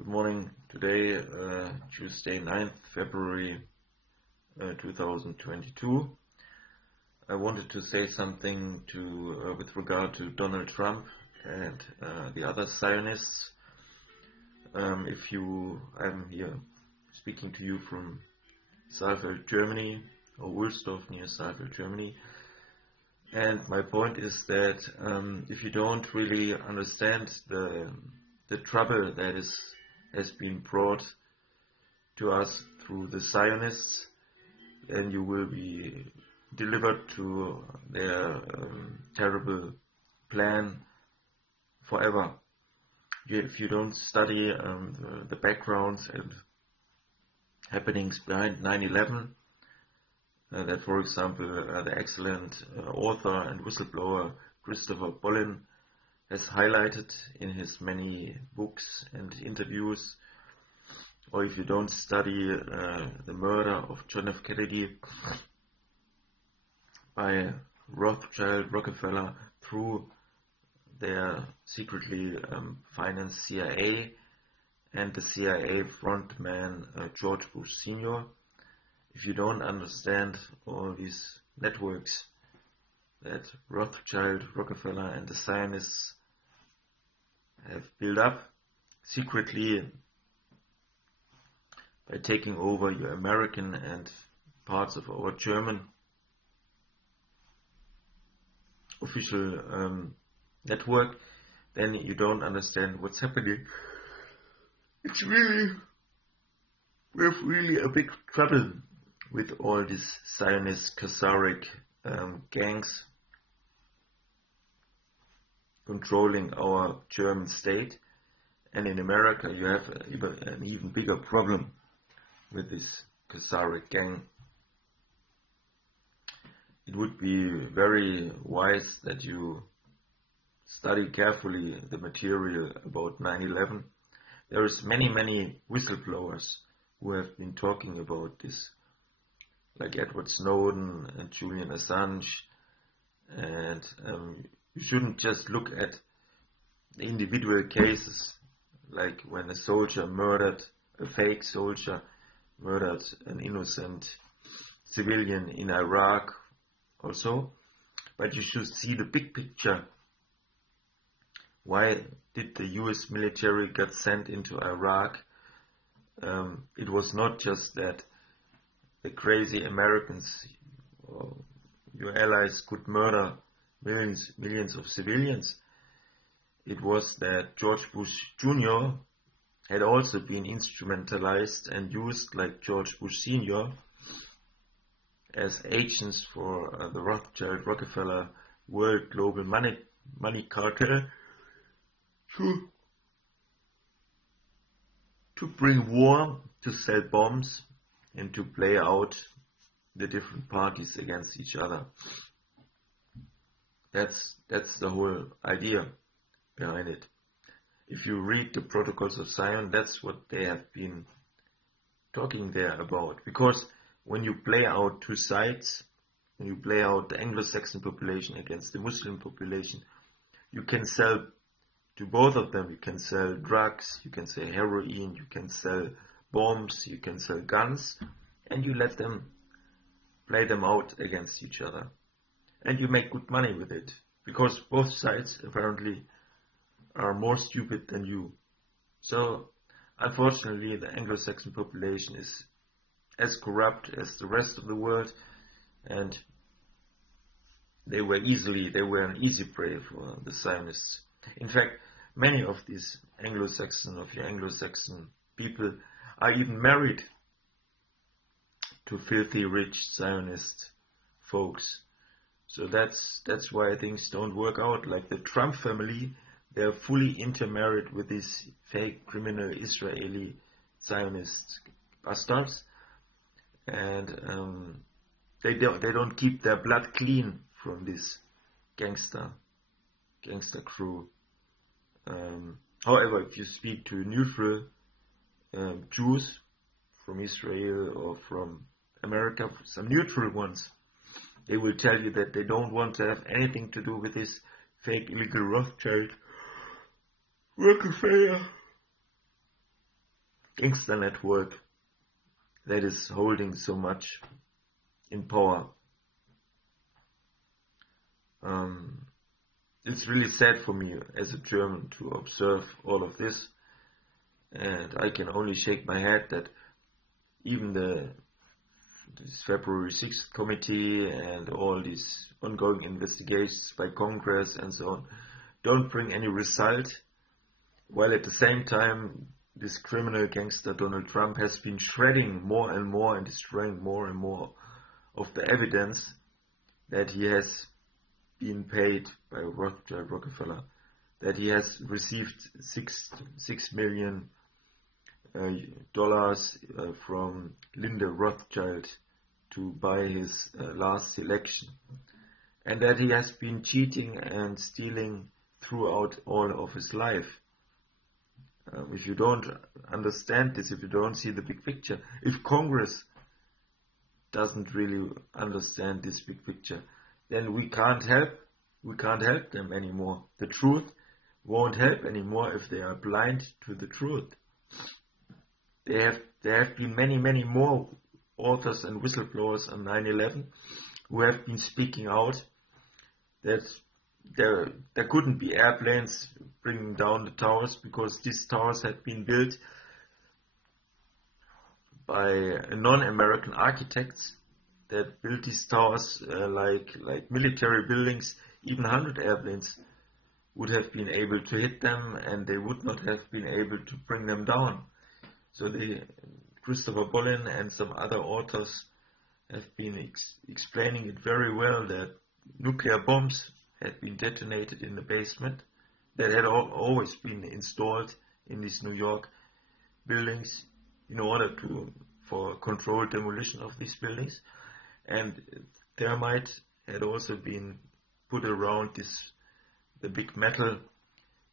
Good morning. Today, Tuesday, 9th February 2022. I wanted to say something with regard to Donald Trump and the other Zionists. I'm here speaking to you from Saalfeld, Germany, or Ohlsdorf near Saalfeld, Germany. And my point is that if you don't really understand the trouble that has been brought to us through the Zionists, then you will be delivered to their terrible plan forever. If you don't study the backgrounds and happenings behind 9/11, that, for example, the excellent author and whistleblower Christopher Bollin has highlighted in his many books and interviews, or if you don't study the murder of John F. Kennedy by Rothschild Rockefeller through their secretly financed CIA and the CIA frontman George Bush Sr., if you don't understand all these networks that Rothschild, Rockefeller and the Zionists have built up secretly by taking over your American and parts of our German official network, then you don't understand what's happening. We have really a big trouble with all these Zionist Khazaric gangs controlling our German state, and in America you have an even bigger problem with this Khazaric gang. It would be very wise that you study carefully the material about 9/11. There is many whistleblowers who have been talking about this, like Edward Snowden and Julian Assange, and you shouldn't just look at the individual cases, like when a fake soldier murdered an innocent civilian in Iraq or so, but you should see the big picture. Why did the US military get sent into Iraq? It was not just that the crazy Americans or your allies could murder millions of civilians. It was that George Bush Jr. had also been instrumentalized and used, like George Bush Sr., as agents for the Rothschild Rockefeller World Global Money Cartel to bring war, to sell bombs, and to play out the different parties against each other. That's the whole idea behind it. If you read the Protocols of Zion, that's what they have been talking there about. Because when you play out two sides, when you play out the Anglo-Saxon population against the Muslim population, you can sell to both of them. You can sell drugs, you can sell heroin, you can sell bombs, you can sell guns, and you let them play them out against each other. And you make good money with it, because both sides apparently are more stupid than you. So, unfortunately, the Anglo-Saxon population is as corrupt as the rest of the world, and they were an easy prey for the Zionists. In fact, many of these Anglo-Saxon people are even married to filthy rich Zionist folks. So that's why things don't work out. Like the Trump family, they're fully intermarried with these fake criminal Israeli Zionist bastards, and they don't keep their blood clean from this gangster crew. However, if you speak to neutral Jews from Israel or from America, some neutral ones, they will tell you that they don't want to have anything to do with this fake illegal Rothschild Rockefeller gangster network that is holding so much in power. It's really sad for me as a German to observe all of this, and I can only shake my head that even this February 6th committee and all these ongoing investigations by Congress and so on don't bring any result, while at the same time this criminal gangster Donald Trump has been shredding more and more and destroying more and more of the evidence that he has been paid by Rothschild Rockefeller, that he has received $6 million from Linda Rothschild to buy his last election, and that he has been cheating and stealing throughout all of his life. If you don't understand this, if you don't see the big picture, if Congress doesn't really understand this big picture, then we can't help them anymore. The truth won't help anymore if they are blind to the truth. There have been many more authors and whistleblowers on 9/11 who have been speaking out that there couldn't be airplanes bringing down the towers because these towers had been built by non-American architects that built these towers like military buildings. Even 100 airplanes would have been able to hit them, and they would not have been able to bring them down. So Christopher Bolin and some other authors have been explaining it very well, that nuclear bombs had been detonated in the basement that had always been installed in these New York buildings in order for controlled demolition of these buildings, and thermite had also been put around the big metal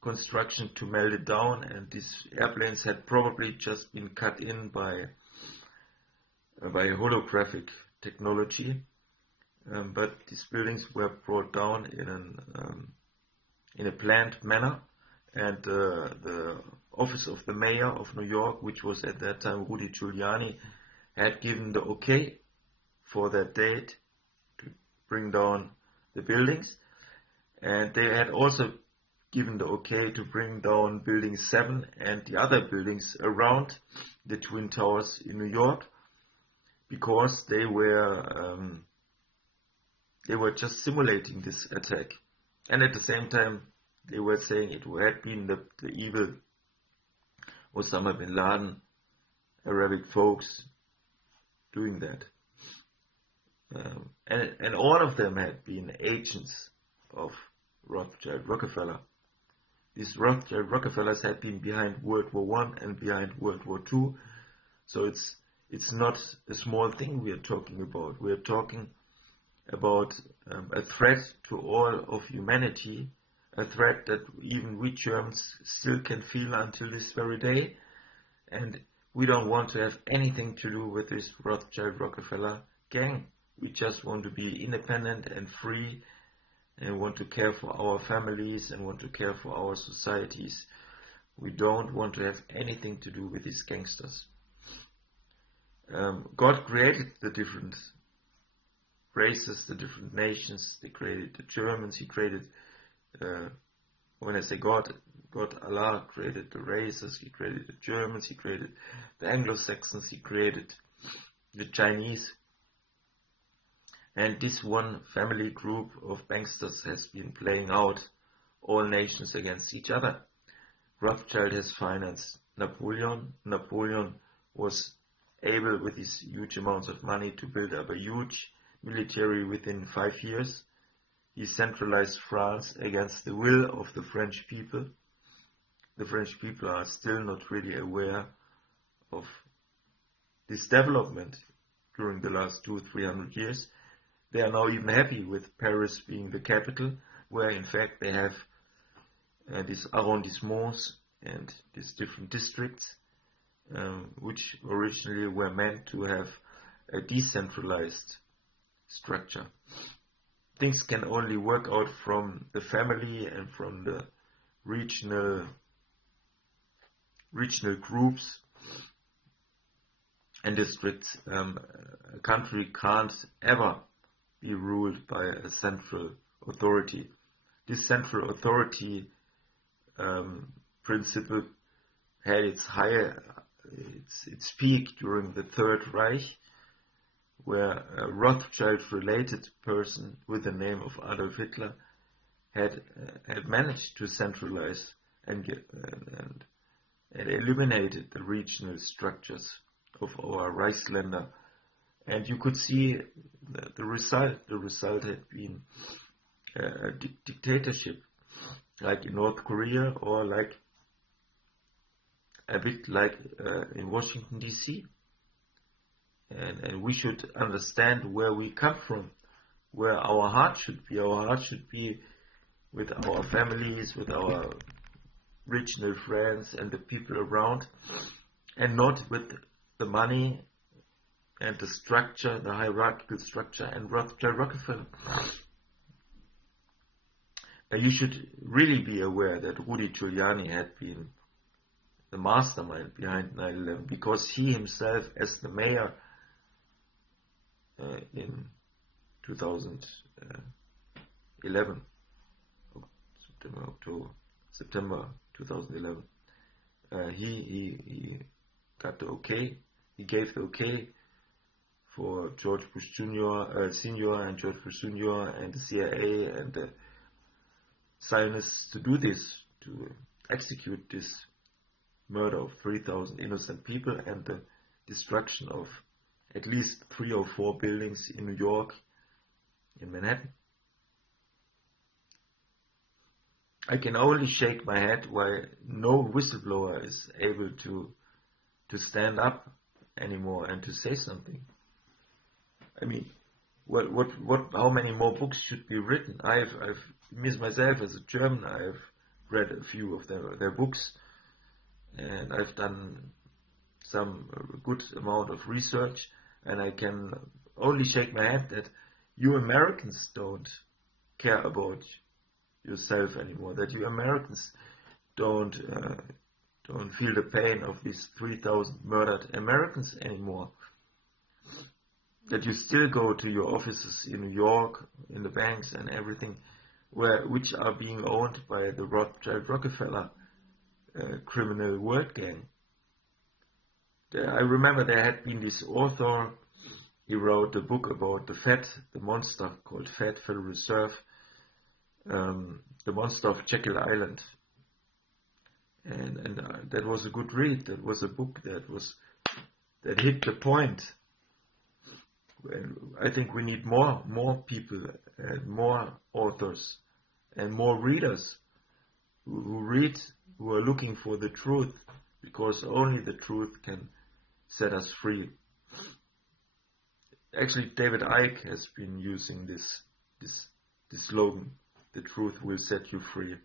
construction to melt it down, and these airplanes had probably just been cut in by holographic technology, but these buildings were brought down in a planned manner, and the office of the mayor of New York, which was at that time Rudy Giuliani, had given the okay for that date to bring down the buildings, and they had also given the okay to bring down Building 7 and the other buildings around the Twin Towers in New York, because they were just simulating this attack, and at the same time they were saying it had been the evil Osama bin Laden, Arabic folks, doing that. And all of them had been agents of Rothschild Rockefeller. These Rothschild Rockefellers had been behind World War I and behind World War II. So it's not a small thing we are talking about. We are talking about a threat to all of humanity, a threat that even we Germans still can feel until this very day. And we don't want to have anything to do with this Rothschild Rockefeller gang. We just want to be independent and free, and want to care for our families and want to care for our societies. We don't want to have anything to do with these gangsters. God created the different races, the different nations. They created the Germans. He created, when I say God, Allah created the races. He created the Germans. He created the Anglo-Saxons. He created the Chinese. And this one family group of banksters has been playing out all nations against each other. Rothschild has financed Napoleon. Napoleon was able, with his huge amounts of money, to build up a huge military within 5 years. He centralized France against the will of the French people. The French people are still not really aware of this development during the last 200-300 years. They are now even happy with Paris being the capital, where in fact they have these arrondissements and these different districts, which originally were meant to have a decentralized structure. Things can only work out from the family and from the regional groups and districts. A country can't ever be ruled by a central authority. This central authority principle had its peak during the Third Reich, where a Rothschild-related person with the name of Adolf Hitler had managed to centralize and eliminated the regional structures of our Reichsländer. And you could see the result. The result had been a dictatorship, like in North Korea, or like a bit like in Washington DC. And we should understand where we come from, where our heart should be. Our heart should be with our families, with our regional friends and the people around, and not with the money and the structure, the hierarchical structure, and Rockefeller. Now you should really be aware that Rudy Giuliani had been the mastermind behind 9/11, because he himself, as the mayor in 2011, September 2011, he got the okay. He gave the okay for George Bush Senior and George Bush Senior and the CIA and the Zionists to do this, to execute this murder of 3,000 innocent people and the destruction of at least 3 or 4 buildings in New York, in Manhattan. I can only shake my head why no whistleblower is able to stand up anymore and to say something. I mean, how many more books should be written? Myself as a German, I've read a few of their books, and I've done some good amount of research, and I can only shake my head that you Americans don't care about yourself anymore, that you Americans don't feel the pain of these 3,000 murdered Americans anymore, that you still go to your offices in New York, in the banks and everything, which are being owned by the Rothschild Rockefeller criminal world gang. I remember there had been this author. He wrote a book about the monster called Fed, Federal Reserve, the monster of Jekyll Island, and that was a good read. That was a book that hit the point. I think we need more people and more authors and more readers who read, who are looking for the truth, because only the truth can set us free. Actually, David Icke has been using this slogan: "The truth will set you free."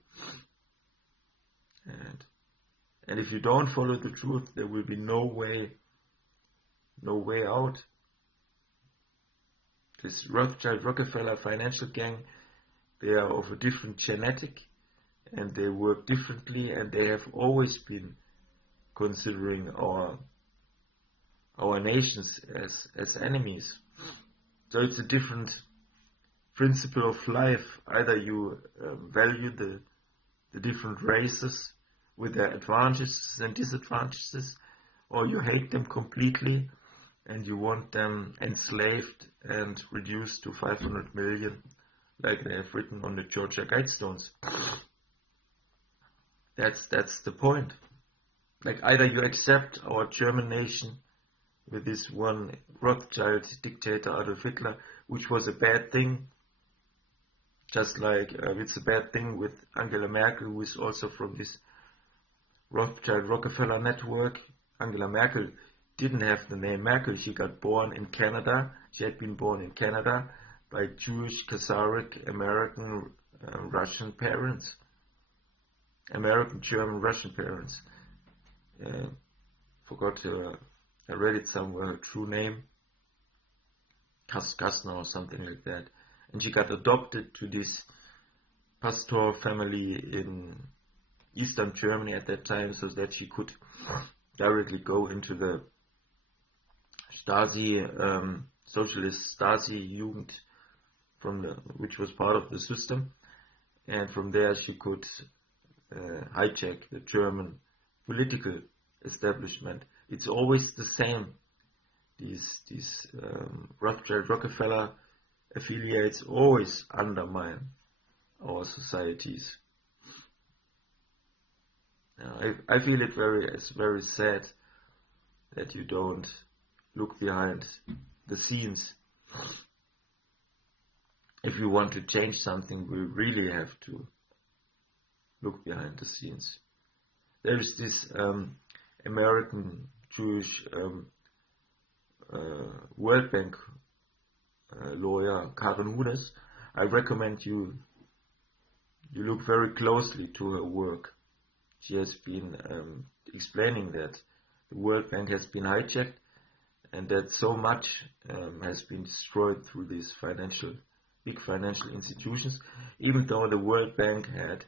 And if you don't follow the truth, there will be no way out. This Rothschild Rockefeller financial gang, they are of a different genetic, and they work differently, and they have always been considering our nations as enemies. So it's a different principle of life. Either you value the different races with their advantages and disadvantages, or you hate them completely and you want them enslaved and reduced to 500 million, like they have written on the Georgia Guidestones. That's the point. Like, either you accept our German nation with this one Rothschild dictator Adolf Hitler, which was a bad thing, just like it's a bad thing with Angela Merkel, who is also from this Rothschild Rockefeller network. Angela Merkel didn't have the name Merkel. She got born in Canada. She had been born in Canada by Jewish, Khazaric, American, Russian parents. American, German, Russian parents. Forgot I read it somewhere, her true name, Kastner or something like that. And she got adopted to this pastoral family in Eastern Germany at that time, so that she could directly go into the Stasi, socialist Stasi Jugend, which was part of the system, and from there she could hijack the German political establishment. It's always the same. These Rothschild Rockefeller affiliates always undermine our societies. I feel it's very sad that you don't look behind the scenes. If you want to change something, we really have to look behind the scenes. There is this American Jewish World Bank lawyer, Karen Hunes. I recommend you look very closely to her work. She has been explaining that the World Bank has been hijacked and that so much has been destroyed through these big financial institutions, even though the World Bank had